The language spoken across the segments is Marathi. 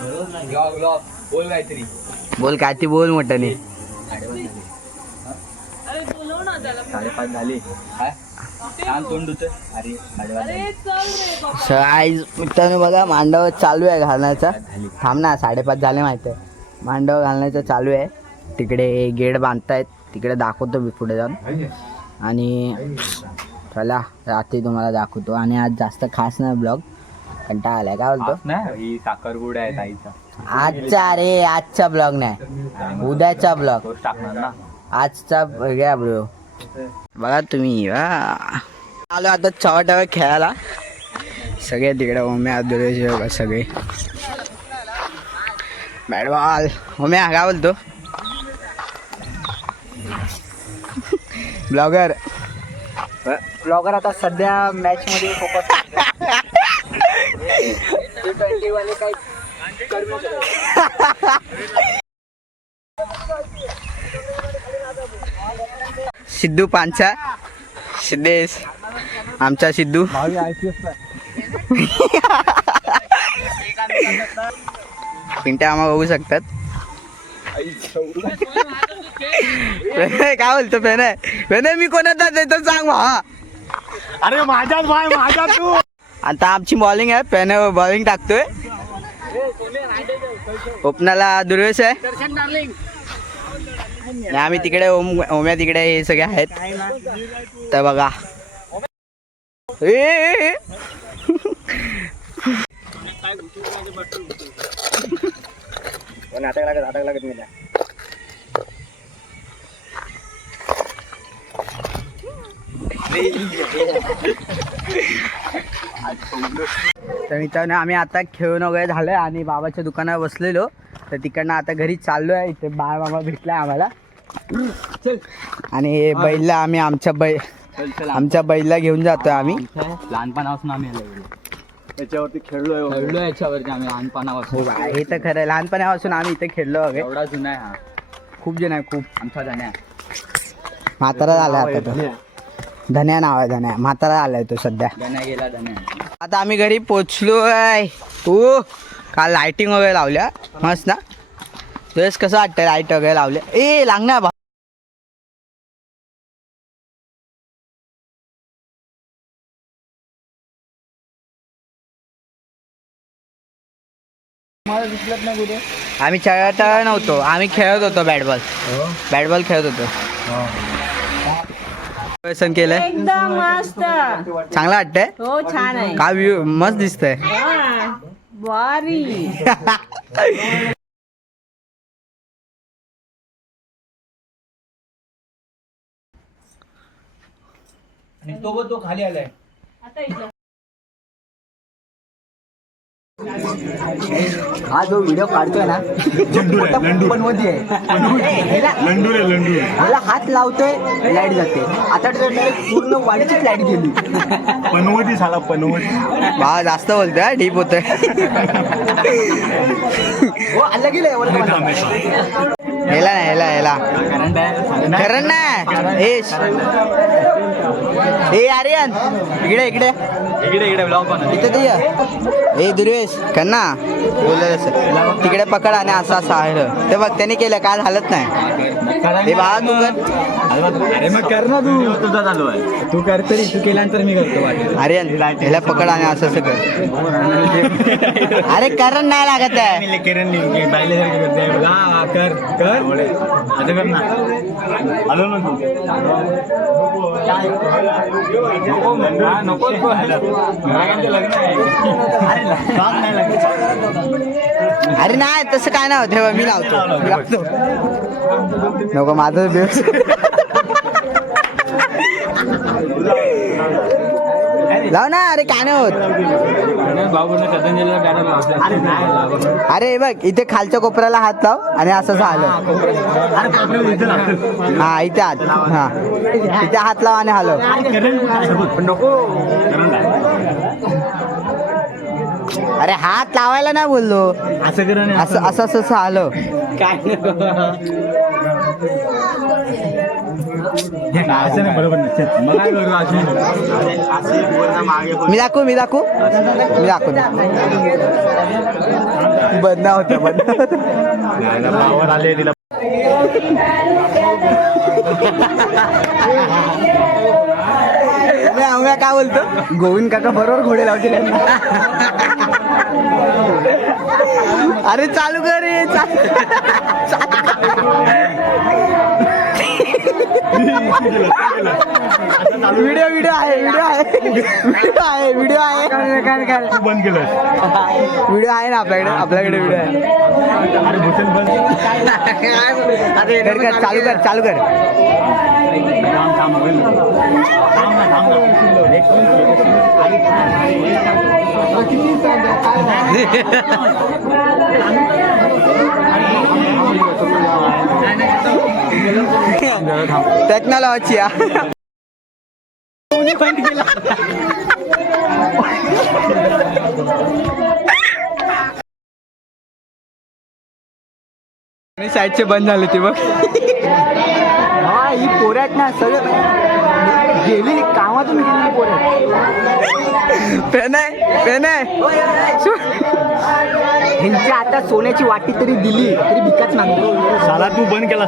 बोल काहीतरी. बोल काय ती बोल मोठ्याने. 5:30 झाले. काय छान तोंड होतं. अरे 5:30. आज मित्रांनो बघा मांडव चालू आहे घालण्याचा. थांब ना 5:30 झाले माहिती आहे. मांडव घालण्याचं चालू आहे. तिकडे गेट बांधतायत. तिकडे दाखवतो मी पुढे जाऊन. आणि चला रात्री तुम्हाला दाखवतो. आणि आज जास्त खास नाही ब्लॉग. कंटाळा आलाय. काय बोलतो ही साखरगुड आहे ताईचा. आजचा. अरे आजचा ब्लॉग नाही, उद्याचा ब्लॉग टाकणार ना. आजचा घ्या ब्रो. बघा तुम्ही आलो आता चव्हाट्यावर खेळायला. सगळे तिकडे ओम्या दुरेश सगळे बॅटबॉल. ओम्या काय बोलतो. ब्लॉगर आता सध्या मॅच मध्ये फोकस. T20 वाले काही करू सिद्धू पांचा. सिद्धेश आमचा सिद्धू. पिंट्या आम्हा बघू शकतात. काय बोलतो पेने मी कोणाचा देतो सांग भा. अरे माझ्याच भाई माझा तू. आता आमची बॉलिंग आहे. पेन बॉलिंग टाकतोय. ओपनाला दुर्वेश आहे. आम्ही तिकडे ओम्या तिकडे हे सगळे आहेत. तर बघा तर मित्रांनो आम्ही आता खेळून वगैरे झालोय आणि बाबाच्या दुकानावर बसलेलो. तर तिकडनं आता घरी चाललो आहे. इथे बाळ मामा भेटलाय आम्हाला. आणि बैलला आम्ही आमच्या बैलला घेऊन जातोय. आम्ही लहानपणापासून आम्ही याच्यावरती खेळलोय याच्यावरती आम्ही लहानपणापासून. हे तर खरं. लहानपणापासून आम्ही इथे खेळलो वगैरे. एवढा जुना आहे हा. खूप जण आहे. खूप. आमचा धन्या म्हातारा झालाय आता तो. धन्या नाव आहे. धन्या म्हातारा आलाय तो सध्या. धन्या गेला. धन्या आता आम्ही घरी पोचलोय. तू काल लाइटिंग वगैरे लावल्या मस्त ना. तुझ्यास कसं वाटतंय लाईट वगैरे लावल्या. ए लागणार बा. आम्ही चढायला नव्हतो. आम्ही खेळत होतो बॅटबॉल खेळत होतो. केलंय एकदम मस्त. चांगलं वाटतंय. हो छान आहे. का व्ह्यू मस्त दिसतंय. भारी. तो खाली आलाय. हा जो व्हिडिओ काढतोय ना पनवती आहे. मला हात लावतोय लाईट जाते. आता पूर्ण वाडीची लाईट गेली. पनवती झाला. पनवती बा जास्त बोलतोय. डीप होतोय. हो आला गेलं. ह्याला करण ना. ए आर्यन इकडे ब्लॉग पण इथे ते ए दुर्वेश कन्ना बोललं तसं. तिकडे पकड आणि असं आहे. ते बघ त्याने केलं. काय झालंच नाही. हे बा तू कर. अरे मग कर ना. तू तुझा चालू आहे. तू कर तरी. तू केल्यानंतर मी करतो. आर्यन ह्याला पकड आणि असं कर. अरे करण नाही लागत आहे. किरण कर असं कर ना. आलो ना तू. नको अरे नाही तसं काय नाही होत. मी लावतो. नको माझं बेस. लाव ना. अरे काय नाही होत. अरे बघ इथे खालच्या कोपऱ्याला हात लाव आणि असं आलं. हा इथे हात. हा इथे हात लाव आणि हलव. नको. अरे हात लावायला नाही बोललो. असं असं आलं. मी दाखवू बदना होता पावर आले तिला. काय बोलतो गोविंद काका बरोबर घोडे लावतील यांना. अरे चालू कर रे व्हिडिओ आहे बंद केलं. व्हिडिओ आहे ना आपल्याकडे व्हिडिओ आहे. अरे भूषण बंद. चालू कर टेक्नॉलॉजी साईडचे बंद झाले ते बघ. हा ही पोरं आहेत ना सगळे गेलेली कामातून गेलेली पोरं. पेन आहे ह्यांची आता सोन्याची वाटी तरी दिली तरी भिकाच मागतो. साला तू बंद केला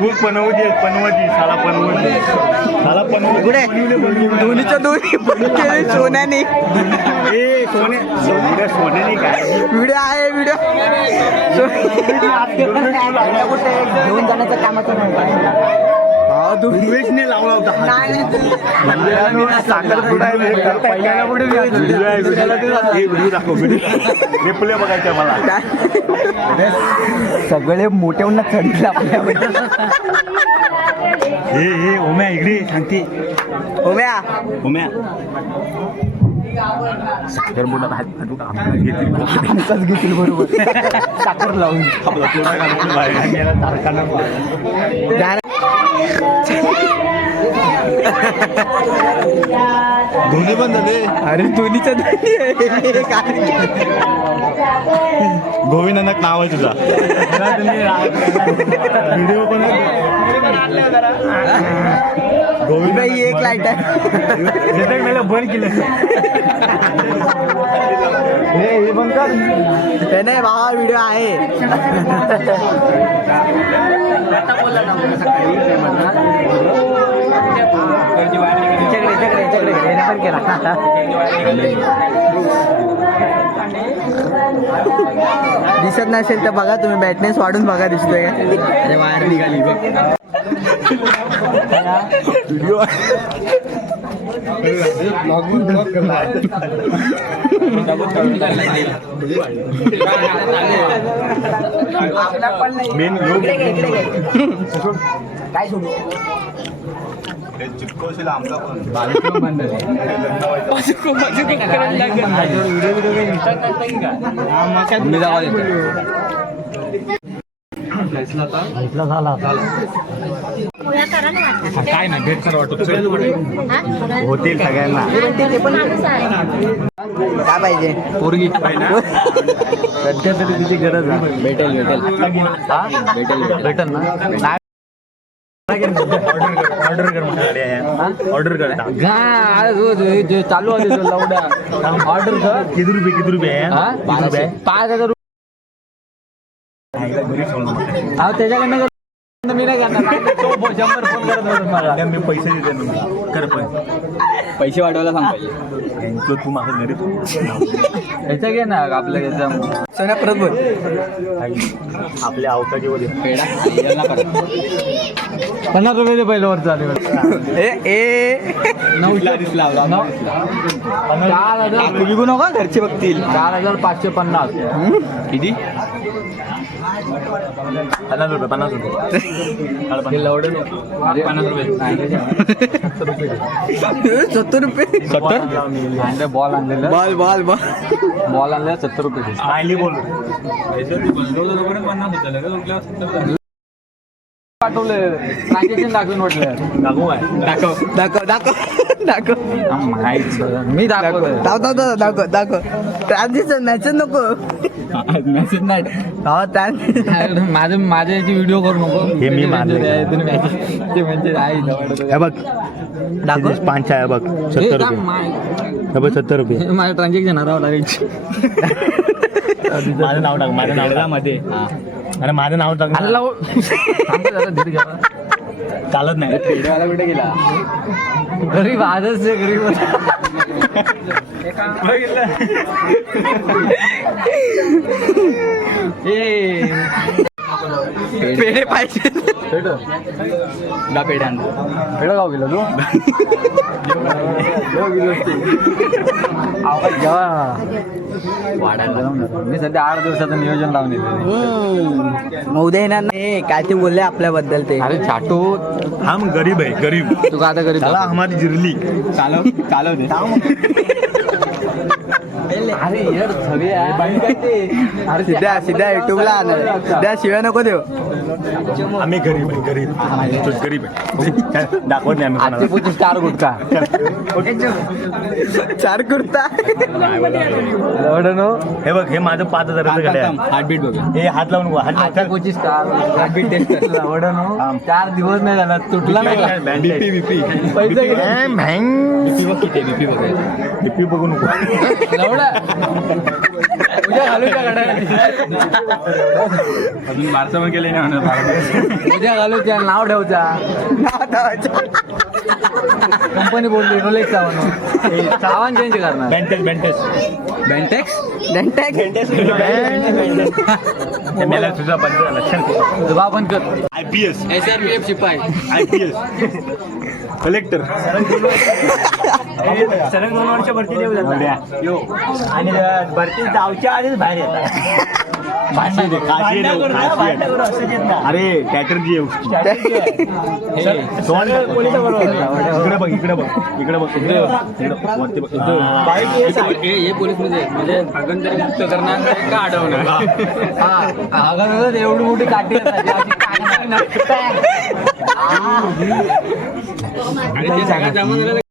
तू पनवती साला पुढे दोन्हीच्या दोन्ही बंद केले सोन्याने. सोन्याने काय व्हिडिओ आहे घेऊन जाण्याचं कामाचं नाही. दुर्वेशने लावला होता. व्हिडिओ बघायचा मला. सगळे मोठ्याहून चढले आपल्यावर. हे ओम्या इकडे सांगते. ओम्या साखर मोठा आमचाच घेतील बरोबर. साखर लावून दोन्ही पण झाले. अरे दोन्हीच्या दोन्ही गोविंदांना नाव आहे तुझा. व्हिडिओ पण गोविंद एक लाईट आहे. मला बंद केलं. हे बंद कर. ते नाही भावा व्हिडिओ आहे. दिसत नसेल तर बघा तुम्ही ब्राईटनेस वाढून बघा दिसतोय का. अरे वायर निघाली बघ. व्हिडिओ मेन लोक काय सोडू चिपकवशील आमचा काय नाही भेट सर वाटत होतील सगळ्यांना. काय पाहिजे पोरगी सध्या तरी तिची गरज आहे. भेटेल ना. ऑर्डर कर चालू आहे ऑर्डर कर. किती रुपये आहे 5,000 त्याच्याकडनं मी नाही करणार. 100 फोन करत मला. मी पैसे देते कर पण पैसे वाढवायला सांग पाहिजे. तू माझं घरी याचा घे ना आपल्या याचा सोन्या परत बोल. आपल्या अवकाशी वर पेढा 50 रुपये दे पहिलं वर चालू. ए 9 दिसला 4,000 विकू नका घरचे बघतील. 4,550 किती 50 रुपये लवडे 50 रुपये 70 रुपये 70 बॉल आणलेला बॉल आणलेला 70 रुपये स्माइली बोल पाठवले ट्रान्झॅक्शन दाखवून म्हटलं दाखव मी दाखव ट्रान्झॅक्शन मॅसेज नको मेसेज नाही माझ्या याची व्हिडिओ करू नको. हे मी ते म्हणजे बघ 5 आहे बघ 70 रुपये. ₹70 माझं ट्रान्झॅक्शन हरावं लागेल. माझं नाव टाक, माझं नाव मध्ये अरे माझं नाव टाक ना. चालत नाही. पेढेवाला कुठे गेला? गरीब आजच आहे, गरीब पेढे पाहिजे. पेढे आणतो. पेढा गाव गेलो तू. मी सध्या 8 दिवसाचं नियोजन लावून येतो. मग उद्या येणार नाही काय ते बोलले आपल्याबद्दल ते. अरे छाटू हम गरीब आहे, गरीब. तू का आता गरीब चला हमारी जिरली. चालव दे. अरे यार सगळे अरे सिद्धा युट्यूबला आणणार सिद्धा शिवाय नको देऊ. आम्ही गरीब आहे, गरीब. तूच गरीब आहे. दाखवत नाही आम्ही आजचे कोणाला. 25 गुटखा 4 कुर्ता. हे बघ, हे माझं 5,000चं घड्याळ आहे. हार्टबीट बघ. हे हात लावून हात आजचे 25 हार्टबीट टेस्ट करतो. 4 दिवस नाही झाला तुटला नाही. बीपी पैसे गेले. बीपी बघ किती बीपी बघायचं. बीपी बघू नको. उद्या घालू त्या गाड्या. अजून बारसं पण केले नाही. उद्या घालू त्या नाव ठेवचा. कंपनी बोलली रोलेक्स सामान चेंज करणार. बेंटेक्स मेला तुझा बंद झाला. तुझा पण कर. IPS SRPF शिपाई. IPS collector. सलग 2 वर्ष भरती देऊ जातात आणि भरती जावच्या आधीच बाहेर येतात. अरे कॅटरजी इकडे बघ, इकडे बघ, इकडे बघ, इकडे वरती बघ. हे पोलीस म्हणजे अगंदर मुक्त करणार का अडवणार. अगं एवढी मोठी काठी सगळ्यात जमा झालं